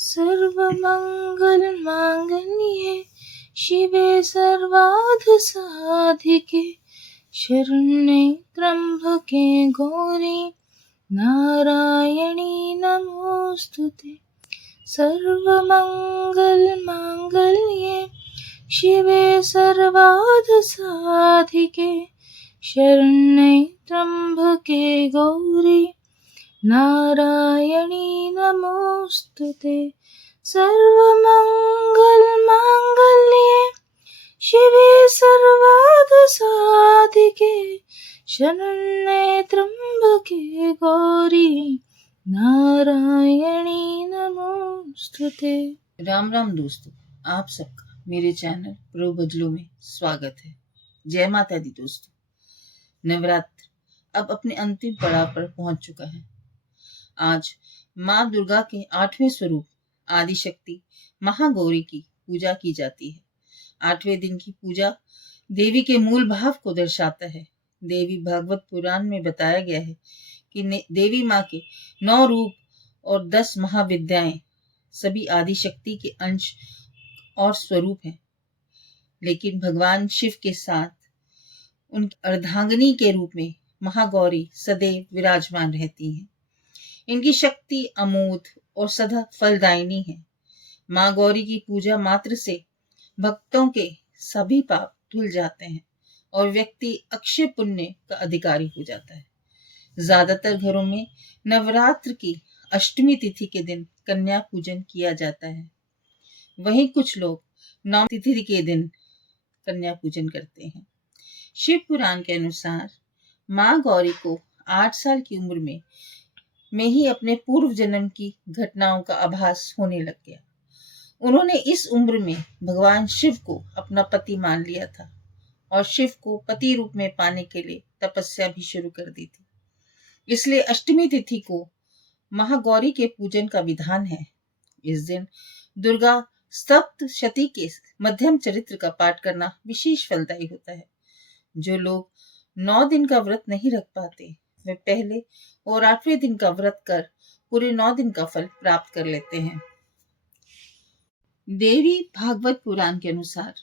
सर्वमङ्गलमाङ्गल्ये शिवे सर्वार्थसाधिके शरण्ये त्र्यम्बके गौरी नारायणी नमोस्तुते। सर्वमङ्गलमाङ्गल्ये शिवे सर्वार्थसाधिके शरण्ये त्र्यम्बके गौरी नारायणी नमोस्तुते। सर्वमङ्गलमाङ्गल्ये शिवे सर्वार्थसाधिके शरण्ये त्र्यम्बके गौरी नारायणी नमोस्तुते। राम राम दोस्तों, आप सबका मेरे चैनल प्रो बदलू में स्वागत है। जय माता दी दोस्तों। नवरात्र अब अपने अंतिम पड़ाव पर पहुंच चुका है। आज माँ दुर्गा के 8वें स्वरूप आदिशक्ति महागौरी की पूजा की जाती है। 8वें दिन की पूजा देवी के मूल भाव को दर्शाता है। देवी भागवत पुराण में बताया गया है कि देवी माँ के 9 रूप और 10 महाविद्याएं सभी आदिशक्ति के अंश और स्वरूप हैं, लेकिन भगवान शिव के साथ उनकी अर्धांगिनी के रूप में महागौरी सदैव विराजमान रहती हैं। इनकी शक्ति अमोघ और सदा फलदायिनी है। माँ गौरी की पूजा मात्र से भक्तों के सभी पाप धुल जाते हैं और व्यक्ति अक्षय पुण्य का अधिकारी हो जाता है। ज्यादातर घरों में नवरात्र की अष्टमी तिथि के दिन कन्या पूजन किया जाता है। वहीं कुछ लोग नवमी तिथि के दिन कन्या पूजन करते हैं। शिव पुराण के अनुसार माँ गौरी को 8 साल की उम्र में ही अपने पूर्व जन्म की घटनाओं का आभास होने लग गया। उन्होंने इस उम्र में भगवान शिव को अपना पति मान लिया था और शिव को पति रूप में पाने के लिए तपस्या भी शुरू कर दी थी। इसलिए अष्टमी तिथि को महागौरी के पूजन का विधान है। इस दिन दुर्गा सप्तशती के मध्यम चरित्र का पाठ करना विशेष फलदायी होता है। जो लोग 9 दिन का व्रत नहीं रख पाते, वे पहले और 8वें दिन का व्रत कर पूरे 9 दिन का फल प्राप्त कर लेते हैं। देवी भागवत पुराण के अनुसार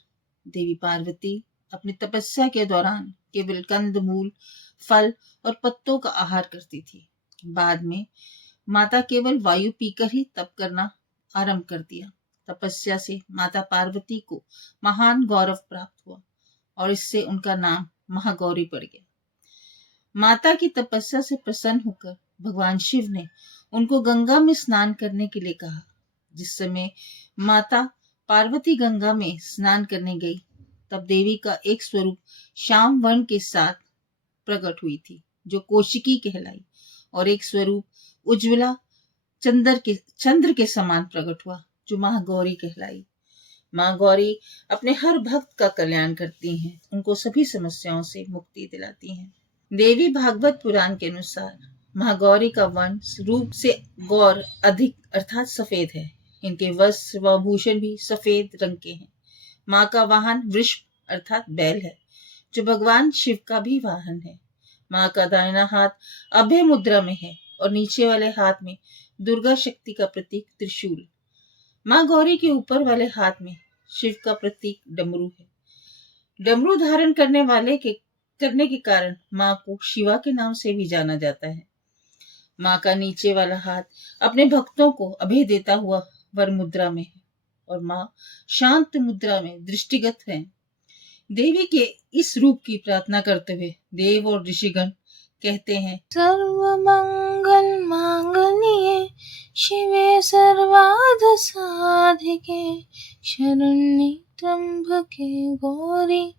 देवी पार्वती अपनी तपस्या के दौरान केवल कंदमूल, फल और पत्तों का आहार करती थी। बाद में माता केवल वायु पीकर ही तप करना आरंभ कर दिया। तपस्या से माता पार्वती को महान गौरव प्राप्त हुआ और इससे उनका नाम महागौरी पड़ गया। माता की तपस्या से प्रसन्न होकर भगवान शिव ने उनको गंगा में स्नान करने के लिए कहा। जिस समय माता पार्वती गंगा में स्नान करने गई, तब देवी का एक स्वरूप श्याम वर्ण के साथ प्रकट हुई थी, जो कौशिकी कहलाई, और एक स्वरूप उज्ज्वला चंद्र के समान प्रकट हुआ, जो महागौरी कहलाई। माँ गौरी अपने हर भक्त का कल्याण करती हैं, उनको सभी समस्याओं से मुक्ति दिलाती हैं। देवी भागवत पुराण के अनुसार महागौरी का वर्ण रूप से गौर अधिक अर्थात सफेद है। इनके वस्त्र व भूषण भी सफेद रंग के हैं। माँ का वाहन वृषभ अर्थात बैल है, जो भगवान शिव का भी वाहन है। माँ का दाहिना हाथ अभय मुद्रा में है और नीचे वाले हाथ में दुर्गा शक्ति का प्रतीक त्रिशूल। माँ गौरी के ऊपर वाले हाथ में शिव का प्रतीक डमरू है। डमरू धारण करने के कारण माँ को शिवा के नाम से भी जाना जाता है। माँ का नीचे वाला हाथ अपने भक्तों को अभय देता हुआ वर मुद्रा में है और माँ शांत मुद्रा में दृष्टिगत है। देवी के इस रूप की प्रार्थना करते हुए देव और ऋषिगण कहते हैं, सर्वमंगल मांगल्ये शिवे सर्वार्थ साधिके शरण्ये त्र्यंबके गौरी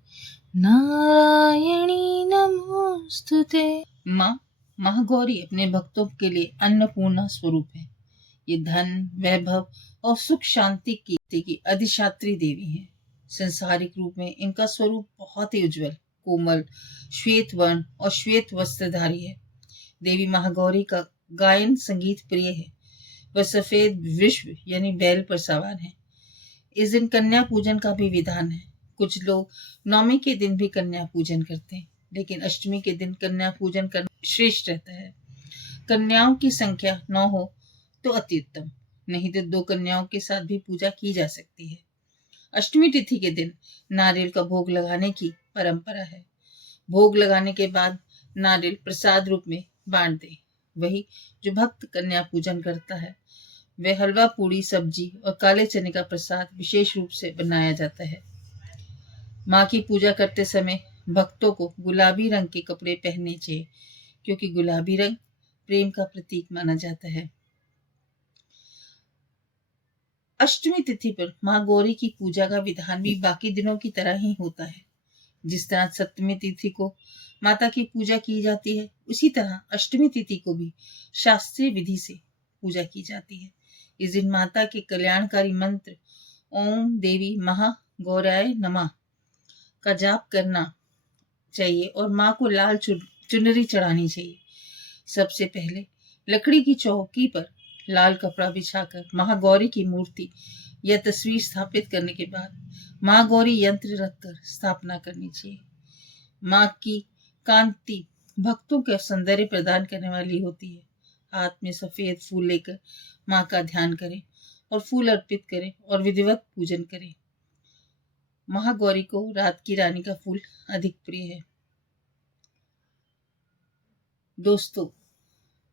नारायणी नमोस्तुते। माँ महागौरी अपने भक्तों के लिए अन्नपूर्णा स्वरूप है। ये धन, वैभव और सुख शांति की अधिष्ठात्री देवी है। संसारिक रूप में इनका स्वरूप बहुत ही उज्जवल, कोमल, श्वेत वर्ण और श्वेत वस्त्रधारी है। देवी महागौरी का गायन संगीत प्रिय है। वह सफेद वृषभ यानी बैल पर सवार है। इस दिन कन्या पूजन का भी विधान है। कुछ लोग नवमी के दिन भी कन्या पूजन करते हैं, लेकिन अष्टमी के दिन कन्या पूजन करना श्रेष्ठ रहता है। कन्याओं की संख्या 9 हो तो अति उत्तम। नहीं तो 2 कन्याओं के साथ भी पूजा की जा सकती है। अष्टमी तिथि के दिन नारियल का भोग लगाने की परंपरा है। भोग लगाने के बाद नारियल प्रसाद रूप में बांट दे। वही जो भक्त कन्या पूजन करता है वह हलवा, पूड़ी, सब्जी और काले चने का प्रसाद विशेष रूप से बनाया जाता है। माँ की पूजा करते समय भक्तों को गुलाबी रंग के कपड़े पहनने चाहिए, क्योंकि गुलाबी रंग प्रेम का प्रतीक माना जाता है। अष्टमी तिथि पर माँ गौरी की पूजा का विधान भी बाकी दिनों की तरह ही होता है। जिस तरह सप्तमी तिथि को माता की पूजा की जाती है, उसी तरह अष्टमी तिथि को भी शास्त्रीय विधि से पूजा की जाती है। इस दिन माता के कल्याणकारी मंत्र ओम देवी महागौराय नमः का जाप करना चाहिए और माँ को लाल चुनरी चढ़ानी चाहिए। सबसे पहले लकड़ी की चौकी पर लाल कपड़ा बिछाकर महागौरी की मूर्ति या तस्वीर स्थापित करने के बाद माँ गौरी यंत्र रखकर स्थापना करनी चाहिए। माँ की कांति भक्तों को सौंदर्य प्रदान करने वाली होती है। हाथ में सफेद फूल लेकर माँ का ध्यान करें और फूल अर्पित करें और विधिवत पूजन करें। महागौरी को रात की रानी का फूल अधिक प्रिय है। दोस्तों,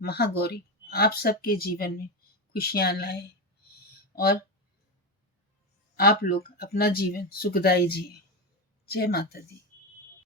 महागौरी आप सबके जीवन में खुशियां लाए और आप लोग अपना जीवन सुखदायी जिए। जय माता दी।